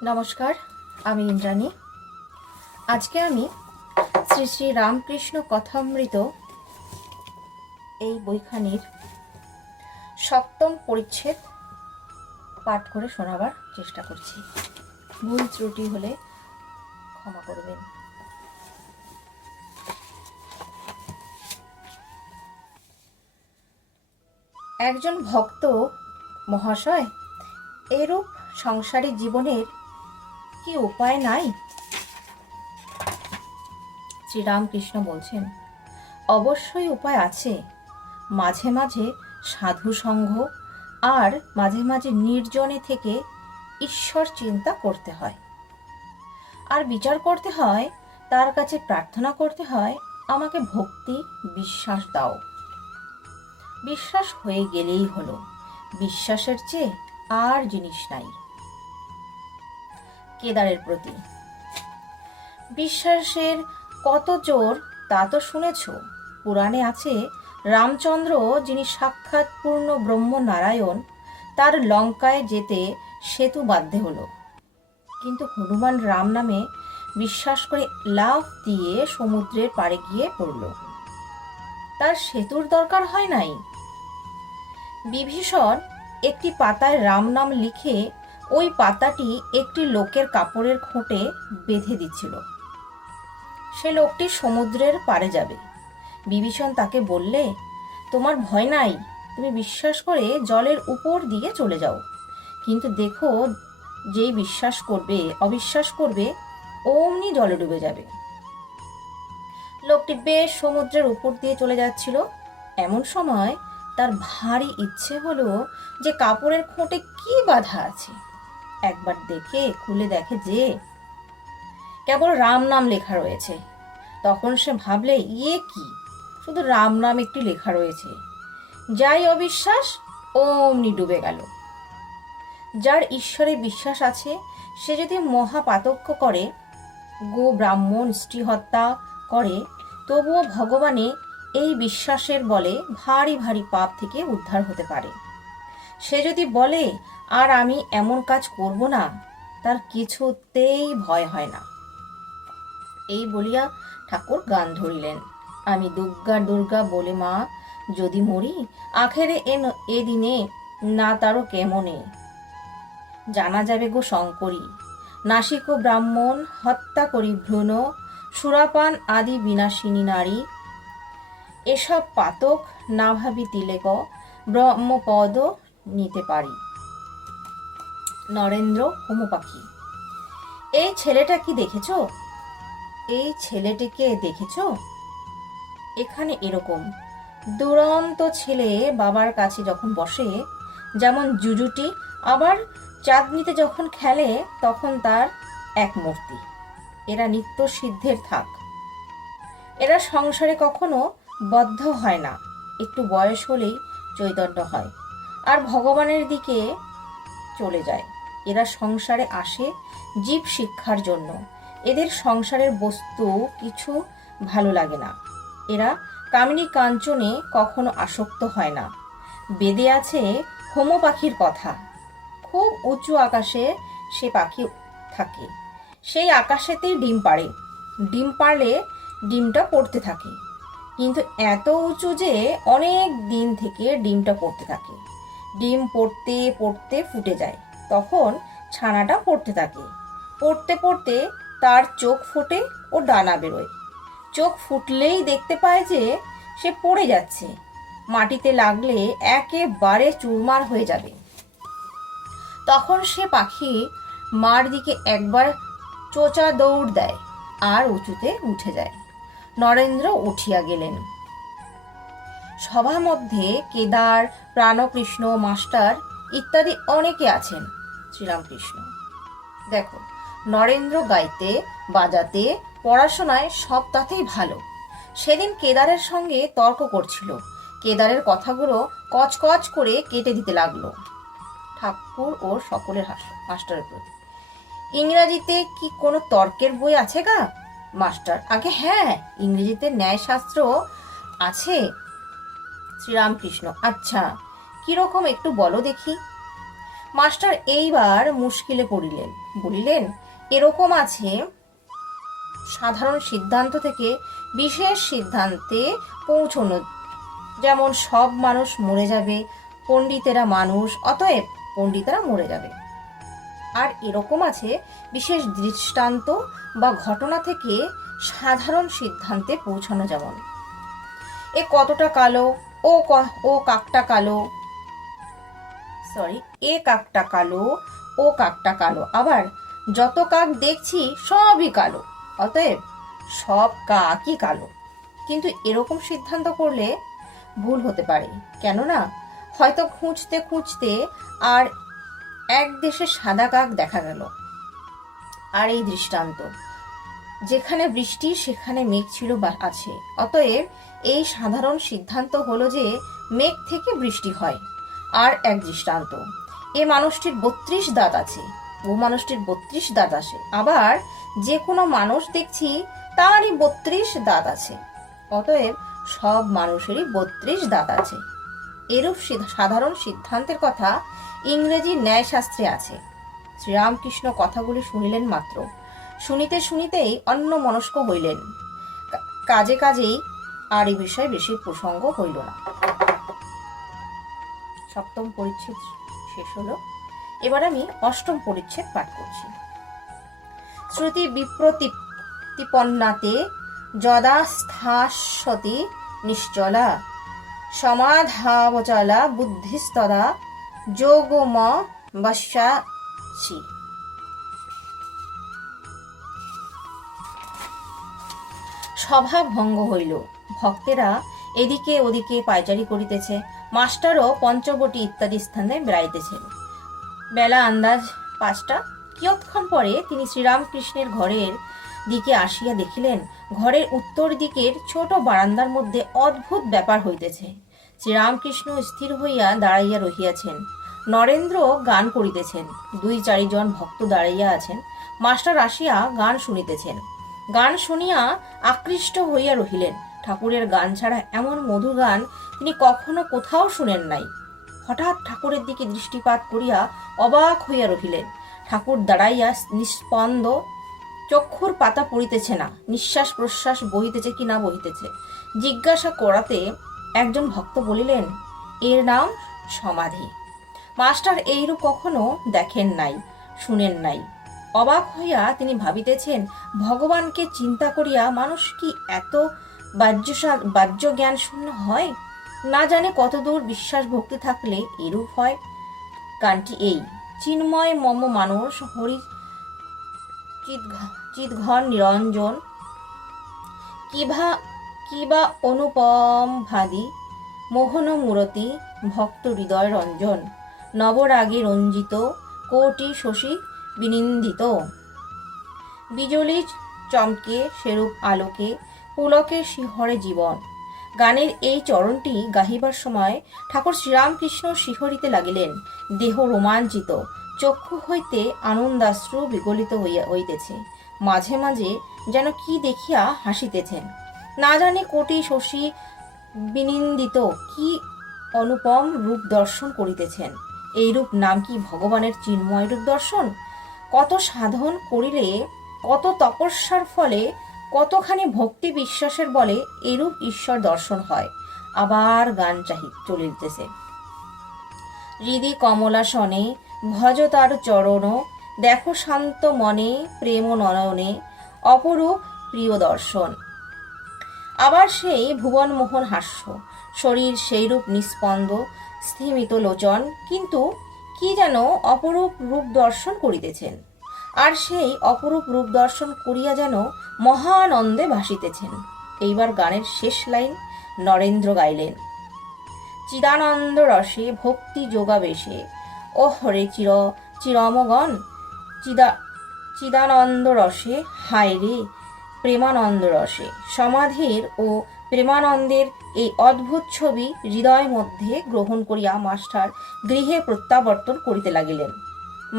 নমস্কার, আমি ইন্দ্রাণী। আজকে আমি শ্রী শ্রী রামকৃষ্ণ কথামৃত এই বইখানির 7ম পরিচ্ছেদ পাঠ করে শোনাবার চেষ্টা করছি। ভুল ত্রুটি হলে ক্ষমা করবেন। একজন ভক্ত মহাশয়, এরূপ সংসারী জীবনের কি উপায় নাই? শ্রীরামকৃষ্ণ বলছেন, অবশ্যই উপায় আছে। মাঝে মাঝে সাধু সঙ্গ আর মাঝে মাঝে নির্জনে থেকে ঈশ্বর চিন্তা করতে হয়, আর বিচার করতে হয়, তার কাছে প্রার্থনা করতে হয়, আমাকে ভক্তি বিশ্বাস দাও। বিশ্বাস হয়ে গেলেই হলো, বিশ্বাসের চেয়ে আর জিনিস নাই। কেদারের প্রতি বিশ্বাসের কত জোর তা তো শুনেছ। পুরাণে আছে, রামচন্দ্র যিনি সাক্ষাৎ পূর্ণ ব্রহ্ম নারায়ণ, তার লঙ্কায় যেতে সেতু বাধ্যে হলো, কিন্তু হনুমান রাম নামে বিশ্বাস করে লাফ দিয়ে সমুদ্রের পাড়ে গিয়ে পড়ল, তার সেতুর দরকার হয় নাই। বিভীষণ একটি পাতায় রাম নাম লিখে ওই পাতাটি একটি লোকের কাপড়ের খোঁটে বেঁধে দিচ্ছিল। সে লোকটি সমুদ্রের পাড়ে যাবে। বিভীষণ তাকে বললে, তোমার ভয় নাই, তুমি বিশ্বাস করে জলের উপর দিয়ে চলে যাও, কিন্তু দেখো, যেই বিশ্বাস করবে অবিশ্বাস করবে অমনি জলে ডুবে যাবে। লোকটি বেশ সমুদ্রের উপর দিয়ে চলে যাচ্ছিল। এমন সময় তার ভারী ইচ্ছে হলো যে কাপড়ের খোঁটে কি বাঁধা আছে। একবার দেখে খুলে দেখে যে কেবল রাম নাম লেখা রয়েছে। তখন সে ভাবলে, ইয়ে কি, শুধু রাম নাম একটি লেখা রয়েছে। যাই অবিশ্বাস অমনি ডুবে গেল। যার ঈশ্বরে বিশ্বাস আছে, সে যদি মহাপাতক্য করে, গো ব্রাহ্মণ স্ত্রী হত্যা করে, তবুও ভগবানে এই বিশ্বাসের বলে ভারী ভারী পাপ থেকে উদ্ধার হতে পারে। সে যদি বলে, আর আমি এমন কাজ করব না, তার কিছুতেই ভয় হয় না। এই বলিয়া ঠাকুর গান ধরিলেন, আমি দুর্গা দুর্গা বলে মা যদি মরি, আখেরে এ দিনে না তারও কেমনে জানা যাবে গো শঙ্করী। নাসিক ব্রাহ্মণ হত্যা করি ভ্রূণ, সুরাপান আদি বিনাশিনী নারী। এসব পাতক না ভাবি তিলেক, ব্রহ্মপদ নিতে পারি। নরেন্দ্র হোমপাখি। এই ছেলেটা কি দেখেছ? এই ছেলেটিকে দেখেছ? এখানে এরকম দুরন্ত ছেলে বাবার কাছে যখন বসে, যেমন জুজুটি, আবার চাঁদনিতে যখন খেলে তখন তার এক মূর্তি। এরা নিত্য সিদ্ধের থাক। এরা সংসারে কখনো বদ্ধ হয় না, একটু বয়স হলেই চৈতন্য হয় আর ভগবানের দিকে চলে যায়। এরা সংসারে আসে জীব শিক্ষার জন্য। এদের সংসারের বস্তু কিছু ভালো লাগে না। এরা কামিনী কাঞ্চনে কখনো আসক্ত হয় না। বেদে আছে হোম পাখির কথা। খুব উঁচু আকাশে সে পাখি থাকে, সেই আকাশেতেই ডিম পাড়ে। ডিম পাড়লে ডিমটা পড়তে থাকে, কিন্তু এত উঁচু যে অনেক দিন থেকে ডিমটা পড়তে থাকে। ডিম পড়তে পড়তে ফুটে যায়, তখন ছানাটা পড়তে থাকে। পড়তে পড়তে তার চোখ ফোটে ও ডানা বেরোয়। চোখ ফুটলেই দেখতে পায় যে সে পড়ে যাচ্ছে, মাটিতে লাগলে একেবারে চুরমার হয়ে যাবে। তখন সে পাখি মার দিকে একবার চোঁচা দৌড় দেয় আর উঁচুতে উঠে যায়। নরেন্দ্র উঠিয়া গেলেন। সভা মধ্যে কেদার, প্রাণকৃষ্ণ মাস্টার ইত্যাদি অনেকে আছেন। শ্রীরামকৃষ্ণ, দেখো, নরেন্দ্র গাইতে বাজাতে পড়াশোনায় সব তাতেই ভালো। সেদিন কেদারের সঙ্গে তর্ক করছিল। কেদারের কথাগুলো কচকচ করে কেটে দিতে লাগলো। ঠাকুর ও সকলের হাস্য। মাস্টারের প্রতি, ইংরাজিতে কি কোনো তর্কের বই আছে গা? মাস্টার, আগে হ্যাঁ, ইংরেজিতে ন্যায়শাস্ত্র আছে। শ্রীরামকৃষ্ণ, আচ্ছা, কিরকম একটু বলো দেখি। মাস্টার এইবার মুশকিলে পড়িলেন, বলিলেন, এরকম আছে, সাধারণ সিদ্ধান্ত থেকে বিশেষ সিদ্ধান্তে পৌঁছনো, যেমন সব মানুষ মরে যাবে, পণ্ডিতেরা মানুষ, অতএব পণ্ডিতেরা মরে যাবে। আর এরকম আছে বিশেষ দৃষ্টান্ত বা ঘটনা থেকে সাধারণ সিদ্ধান্তে পৌঁছানো, যেমন এ কতটা কালো, ও কাকটা কালো, এ কাকটা কালো, ও কাকটা কালো, আবার যত কাক দেখছি সবই কালো, অতএব সব কাকই কালো। কিন্তু এরকম সিদ্ধান্ত করলে ভুল হতে পারে, কেননা হয়তো খুঁজতে খুঁজতে আর এক দেশে সাদা কাক দেখা গেল। আর এই দৃষ্টান্ত, যেখানে বৃষ্টি সেখানে মেঘ ছিল বা আছে, অতএব এই সাধারণ সিদ্ধান্ত হলো যে মেঘ থেকে বৃষ্টি হয়। আর এক দৃষ্টান্ত, এ মানুষটির 32 দাঁত আছে, ও মানুষটির 32 দাঁত আছে, আবার যে কোনো মানুষ দেখছি তারই 32 দাঁত আছে, অতএব সব মানুষেরই 32 দাঁত আছে। এরূপ সাধারণ সিদ্ধান্তের কথা ইংরেজি ন্যায়শাস্ত্রে আছে। শ্রীরামকৃষ্ণ কথাগুলি শুনিলেন মাত্র, শুনিতে শুনিতেই অন্যমনস্ক হইলেন, কাজে কাজেই আর এই বিষয়ে বেশি প্রসঙ্গ হইল না। সপ্তম পরিচ্ছেদ শেষ হলো। এবার আমি অষ্টম পরিচ্ছেদ পাঠ করছি। শ্রুতি বিপ্রতিপন্নাতে যদা স্থাস্যতি নিশ্চলা সমাধাবচলা বুদ্ধিস্তদা যোগম বস্যাসি। সভা ভঙ্গ হইল, ভক্তেরা এদিকে ওদিকে পায়চারি করিতেছে, মাস্টারও পঞ্চবটি ইত্যাদি স্থানে বেড়াইতেছেন। বেলা আন্দাজ 5টা। কিয়ৎক্ষণ পরে তিনি শ্রীরামকৃষ্ণের ঘরের দিকে আসিয়া দেখিলেন, ঘরের উত্তর দিকের ছোট বারান্দার মধ্যে অদ্ভুত ব্যাপার হইতেছে। শ্রীরামকৃষ্ণ স্থির হইয়া দাঁড়াইয়া রহিয়াছেন, নরেন্দ্র গান করিতেছেন, 2-4 জন ভক্ত দাঁড়াইয়া আছেন, মাস্টার আসিয়া গান শুনিতেছেন। গান শুনিয়া আকৃষ্ট হইয়া রহিলেন। ঠাকুরের গান ছাড়া এমন মধুর গান তিনি কখনো কোথাও শুনেন নাই। হঠাৎ ঠাকুরের দিকে দৃষ্টিপাত করিয়া অবাক হইয়া রহিলেন। ঠাকুর দাঁড়াইয়া নিস্পন্দ, চক্ষুর পাতা পড়িতেছে না, নিঃশ্বাস প্রশ্বাস বহিতেছে কি না বহিতেছে। জিজ্ঞাসা করাতে একজন ভক্ত বলিলেন, এর নাম সমাধি। মাস্টার এইরূপ কখনো দেখেন নাই, শুনেন নাই। অবাক হইয়া তিনি ভাবিতেছেন, ভগবানকে চিন্তা করিয়া মানুষ কি এত বাহ্য জ্ঞান শূন্য হয়? না জানে কতদূর বিশ্বাস ভক্তি থাকলে এরূপ হয়। গানটি এই, চিন্ময় মম মানুষ হরি চিৎঘন নিরঞ্জন, কিবা অনুপম ভাদি মোহন মূরতি ভক্ত হৃদয় রঞ্জন, নবরাগে রঞ্জিত কোটি শশী বিনিন্দিত, বিজলি চমকে সেরূপ আলোকে পুলকে শিহরে জীবন। গানের এই চরণটি গাহিবার সময় ঠাকুর শ্রীরামকৃষ্ণ শিহরিতে লাগিলেন, দেহ রোমাঞ্চিত, চক্ষু হইতে আনন্দাশ্রু বিগলিত হইতেছে, মাঝে মাঝে যেন কি দেখিয়া হাসিতেছেন। না জানে কোটি শশী বিনিন্দিত কি অনুপম রূপ দর্শন করিতেছেন। এই রূপ নাম কি ভগবানের চিন্ময় রূপ দর্শন? কত সাধন করিলে, কত তপস্যার ফলে, কতখানি ভক্তি বিশ্বাসের বলে এরূপ ঈশ্বর দর্শন হয়। আবার গান চলিতেছে, হৃদি কমলা সনে ভজ তার চরণ, দেখো শান্ত মনে প্রেম নয়নে অপরূপ প্রিয় দর্শন। আবার সেই ভুবনমোহন হাস্য, শরীর সেইরূপ নিস্পন্দ, স্থিমিত লোচন, কিন্তু কি যেন অপরূপ রূপ দর্শন করিতেছেন। আর সেই অপরূপ রূপ দর্শন করিয়া যেন মহানন্দে ভাসিতেছেন। এইবার গানের শেষ লাইন নরেন্দ্র গাইলেন, চিদানন্দ রসে ভক্তি যোগাবেশে ও হরে চিরমগণ, চিদানন্দ রসে হায় রে প্রেমানন্দ রসে। সমাধির ও প্রেমানন্দের এই অদ্ভুত ছবি হৃদয় মধ্যে গ্রহণ করিয়া মাস্টার গৃহে প্রত্যাবর্তন করিতে লাগিলেন।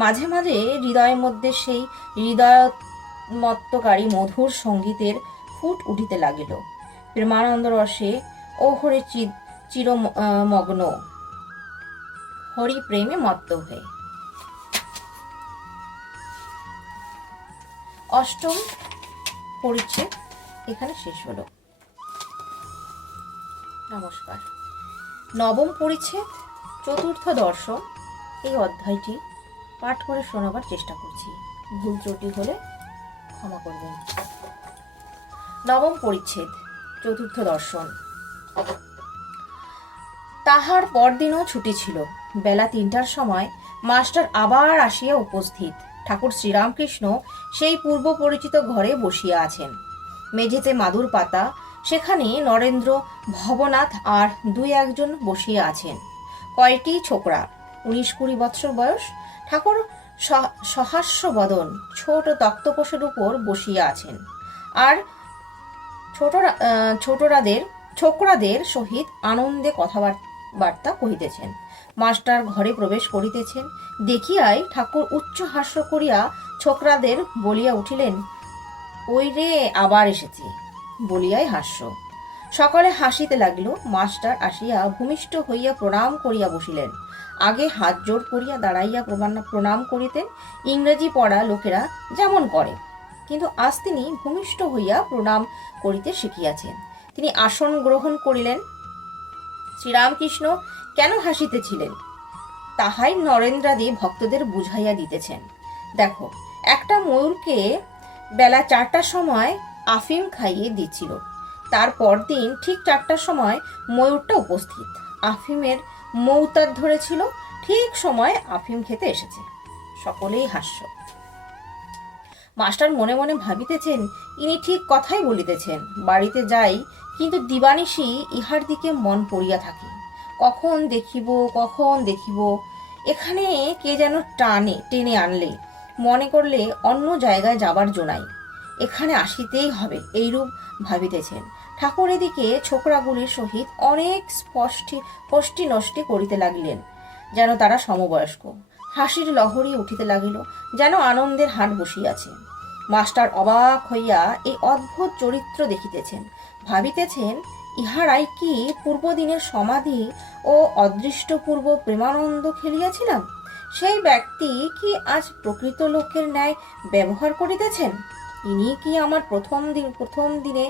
মাঝে মাঝে হৃদয়ের মধ্যে সেই হৃদয়মত্তকারী মধুর সঙ্গীতের ফুট উঠিতে লাগিল, প্রেমানন্দ রসে ও হরে চিরমগ্ন, হরি প্রেমে মত্ত হয়ে। অষ্টম পরিচ্ছেদ এখানে শেষ হলো। নমস্কার। নবম পরিচ্ছেদ চতুর্থ দর্শন এই অধ্যায়টি পাঠ করে শোনাবার চেষ্টা করছি, ভুল ত্রুটি হলে ক্ষমা করবেন। নবম পরিচ্ছেদ চতুর্থ দর্শন। তাহার পরদিনও ছুটি ছিল। বেলা ৩টার সময় মাস্টার আবার আসিয়া উপস্থিত। ঠাকুর শ্রীরামকৃষ্ণ সেই পূর্ব পরিচিত ঘরে বসিয়া আছেন। মেঝেতে মাদুর পাতা, সেখানে নরেন্দ্র, ভবনাথ আর দুই একজন বসিয়া আছেন। কয়টি ছোকরা, ১৯-২০ বৎসর বয়স। ঠাকুর সহাস্য বদন, ছোট তক্তপোষের উপর বসিয়া আছেন আর ছোকরাদের সহিত আনন্দে কথাবার্তা কহিতেছেন। মাস্টার ঘরে প্রবেশ করিতেছেন, দেখিয়াই ঠাকুর উচ্চ হাস্য করিয়া ছোকরাদের বলিয়া উঠিলেন, ওই রে আবার এসেছে, বলিয়াই হাস্য। সকলে হাসিতে লাগিল। মাস্টার আসিয়া ভূমিষ্ঠ হইয়া প্রণাম করিয়া বসিলেন। আগে হাত জোড় করিয়া দাঁড়াইয়া প্রণাম করিতেন, ইংরেজি পড়া লোকেরা যেমন করে, কিন্তু আজ তিনি ভূমিষ্ঠ হইয়া প্রণাম করিতে শিখিয়াছেন। তিনি আসন গ্রহণ করিলেন। শ্রীরামকৃষ্ণ কেন হাসিতেছিলেন তাহাই নরেন্দ্রাদি ভক্তদের বুঝাইয়া দিতেছেন। দেখো, একটা ময়ূরকে বেলা ৪টার সময় আফিম খাইয়ে দিচ্ছিল। তার পরদিন ঠিক ৪টার সময় ময়ূরটা উপস্থিত। আফিমের মৌতার ধরেছিল, ঠিক সময় আফিম খেতে এসেছে। সকলেই হাস্য। মাস্টার মনে মনে ভাবিতেছেন, ইনি ঠিক কথাই বলিতেছেন। বাড়িতে যাই, কিন্তু দিবানিশি ইহার দিকে মন পড়িয়া থাকে। কখন দেখিব। এখানে কে যেন টেনে আনলে, মনে করলে অন্য জায়গায় যাবার জোনাই, এখানে আসিতেই হবে, এইরূপ ভাবিতেছেন। ঠাকুর এদিকে ছোকরাগুলির সহিত অনেক স্পষ্টি নষ্টি করিতে লাগিলেন, যেন তারা সমবয়স্ক। হাসির লহরী উঠিতে লাগিল, যেন আনন্দের হাট বসিয়াছে। মাস্টার অবাক হইয়া এই অদ্ভুত চরিত্র দেখিতেছেন, ভাবিতেছেন, ইহারাই কি পূর্বদিনের সমাধি ও অদৃষ্টপূর্ব প্রেমানন্দ খেলিয়াছিলাম, সেই ব্যক্তি কি আজ প্রকৃত লোকের ন্যায় ব্যবহার করিতেছেন? ইনি কি আমার প্রথম দিনে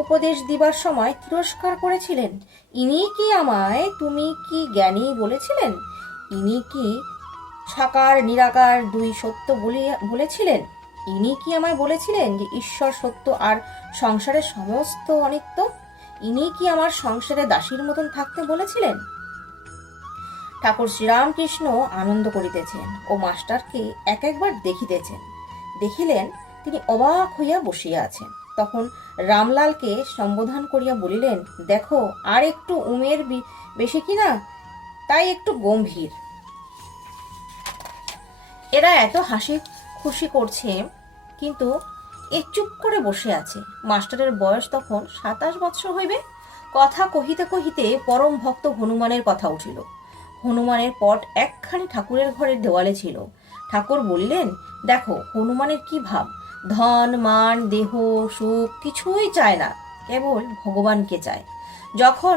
উপদেশ দিবার সময় তিরস্কার করেছিলেন? ইনি কি আমায় তুমি কি জ্ঞানী বলেছিলেন? ইনি কি সাকার নিরাকার দুই সত্য বলেছিলেন? ইনি কি আমায় বলেছিলেন যে ঈশ্বর সত্য আর সংসারের সমস্ত অনিত্য? ইনি কি আমার সংসারে দাসীর মতন থাকতে বলেছিলেন? ঠাকুর শ্রীরামকৃষ্ণ আনন্দ করিতেছেন ও মাস্টারকে একবার দেখিতেছেন। দেখিলেন তিনি অবাক হইয়া বসিয়া আছেন। তখন রামলালকে সম্বোধন করিয়া বলিলেন, দেখো, আর একটু উমের বেশি কিনা, তাই একটু গম্ভীর। এরা এত হাসি খুশি করছে, কিন্তু এ চুপ করে বসে আছে। মাস্টারের বয়স তখন ২৭ বৎসর হইবে। কথা কহিতে কহিতে পরম ভক্ত হনুমানের কথা উঠিল। হনুমানের পট একখানি ঠাকুরের ঘরের দেওয়ালে ছিল। ঠাকুর বলিলেন, দেখো, হনুমানের কি ভাব, ধন মান দেহ সুখ কিছুই চায় না, কেবল ভগবানকে চায়। যখন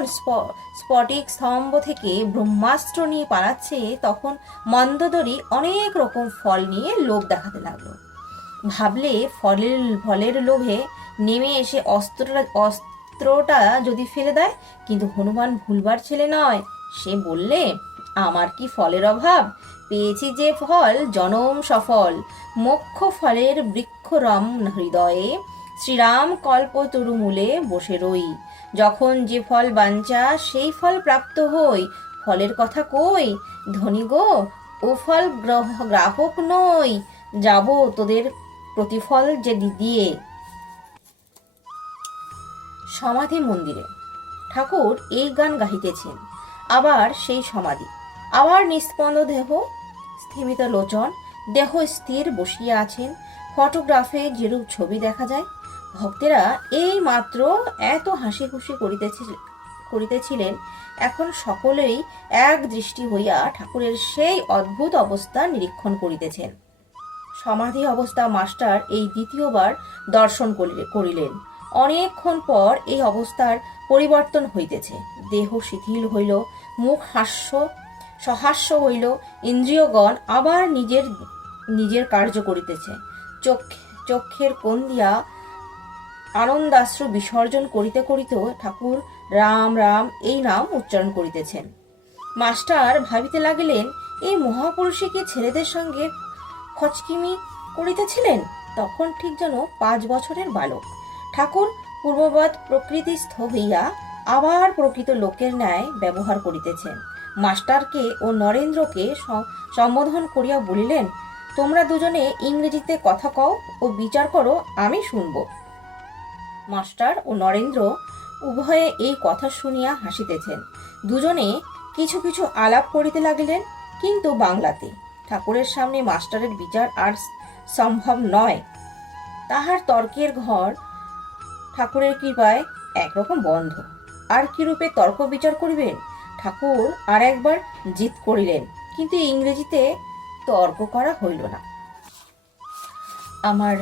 স্ফটিক স্তম্ভ থেকে ব্রহ্মাস্ত্র নিয়ে পালাচ্ছে, তখন মন্দোদরী অনেক রকম ফল নিয়ে লোভ দেখাতে লাগলো। ভাবলে ফলের লোভে নেমে এসে অস্ত্রটা যদি ফেলে দেয়, কিন্তু হনুমান ভুলবার ছেলে নয়। সে বললে, আমার কি ফলের অভাব, পেয়েছি যে ফল জনম সফল, মোক্ষ ফলের বৃক্ষরম হৃদয়ে, শ্রীরাম কল্প তরুমূলে বসে রই, যখন যে ফল বাঞ্ছা সেই ফল প্রাপ্ত হই, ফলের কথা কই, ধনী গো, ও ফল গ্রাহক নই, যাব তোদের প্রতিফল যে দিয়ে। সমাধি মন্দিরে ঠাকুর এই গান গাহিতেছেন। আবার সেই সমাধি, আবার নিস্পন্দ দেহ, স্থিমিত লোচন, দেহ স্থির বসিয়া আছেন। ফটোগ্রাফে যেরূপ ছবি দেখা যায়। ভক্তেরা এই মাত্র এত হাসি খুশি করিতেছিলেন, এখন সকলেই এক দৃষ্টি হইয়া ঠাকুরের সেই অদ্ভুত অবস্থা নিরীক্ষণ করিতেছেন। সমাধি অবস্থা মাস্টার এই দ্বিতীয়বার দর্শন করিলেন। অনেকক্ষণ পর এই অবস্থার পরিবর্তন হইতেছে। দেহ শিথিল হইল, মুখ সহাস্য হইল, ইন্দ্রিয়গণ আবার নিজের কার্য করিতেছে। চক্ষের কোণ দিয়া আনন্দাশ্রু বিসর্জন করিতে করিতে ঠাকুর রাম রাম এই নাম উচ্চারণ করিতেছেন। মাস্টার ভাবিতে লাগিলেন, এই মহাপুরুষে কি ছেলেদের সঙ্গে খচকিমি করিতেছিলেন? তখন ঠিক যেন 5 বছরের বালক। ঠাকুর পূর্ববৎ প্রকৃতিস্থ হইয়া আবার প্রকৃত লোকের ন্যায় ব্যবহার করিতেছেন। মাস্টারকে ও নরেন্দ্রকে সম্বোধন করিয়া বলিলেন, তোমরা দুজনে ইংরেজিতে কথা কও ও বিচার করো, আমি শুনব। মাস্টার ও নরেন্দ্র উভয়ে এই কথা শুনিয়া হাসিতেছেন। দুজনে কিছু কিছু আলাপ করিতে লাগিলেন, কিন্তু বাংলাতে। ঠাকুরের সামনে মাস্টারের বিচার আর সম্ভব নয়। তাহার তর্কের ঘর ঠাকুরের কৃপায় একরকম বন্ধ। আর কি রূপে তর্ক বিচার করিবেন? ঠাকুর আর একবার জিত করিলেন, কিন্তু ইংরেজিতে তর্ক করা হইল না। আমার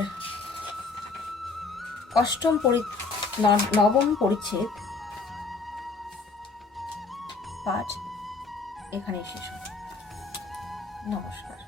নবম পরিচ্ছেদ পাঠ এখানেই শেষ। নমস্কার।